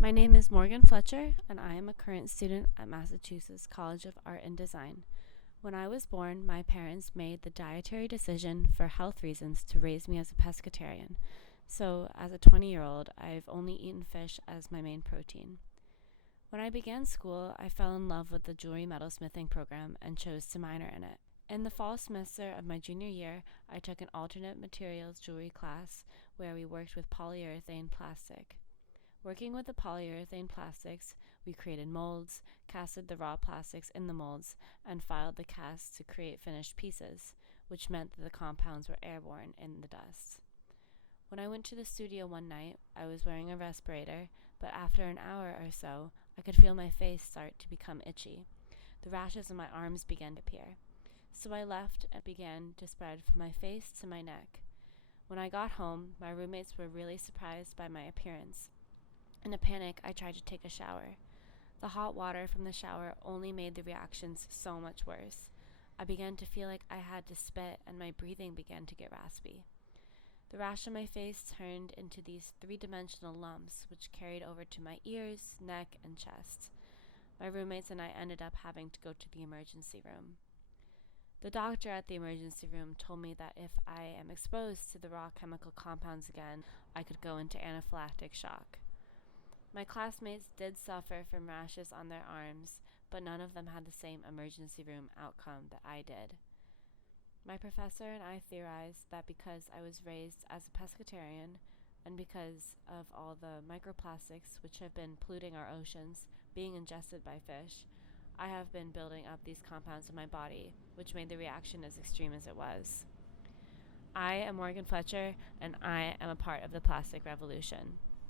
My name is Morgan Fletcher, and I am a current student at Massachusetts College of Art and Design. When I was born, my parents made the dietary decision for health reasons to raise me as a pescatarian. So, as a 20-year-old, I've only eaten fish as my main protein. When I began school, I fell in love with the jewelry metalsmithing program and chose to minor in it. In the fall semester of my junior year, I took an alternate materials jewelry class where we worked with polyurethane plastic. Working with the polyurethane plastics, we created molds, casted the raw plastics in the molds, and filed the casts to create finished pieces, which meant that the compounds were airborne in the dust. When I went to the studio one night, I was wearing a respirator, but after an hour or so, I could feel my face start to become itchy. The rashes on my arms began to appear. So I left and began to spread from my face to my neck. When I got home, my roommates were really surprised by my appearance. In a panic, I tried to take a shower. The hot water from the shower only made the reactions so much worse. I began to feel like I had to spit, and my breathing began to get raspy. The rash on my face turned into these three-dimensional lumps, which carried over to my ears, neck, and chest. My roommates and I ended up having to go to the emergency room. The doctor at the emergency room told me that if I am exposed to the raw chemical compounds again, I could go into anaphylactic shock. My classmates did suffer from rashes on their arms, but none of them had the same emergency room outcome that I did. My professor and I theorized that because I was raised as a pescatarian, and because of all the microplastics which have been polluting our oceans, being ingested by fish, I have been building up these compounds in my body, which made the reaction as extreme as it was. I am Morgan Fletcher, and I am a part of the plastic revolution.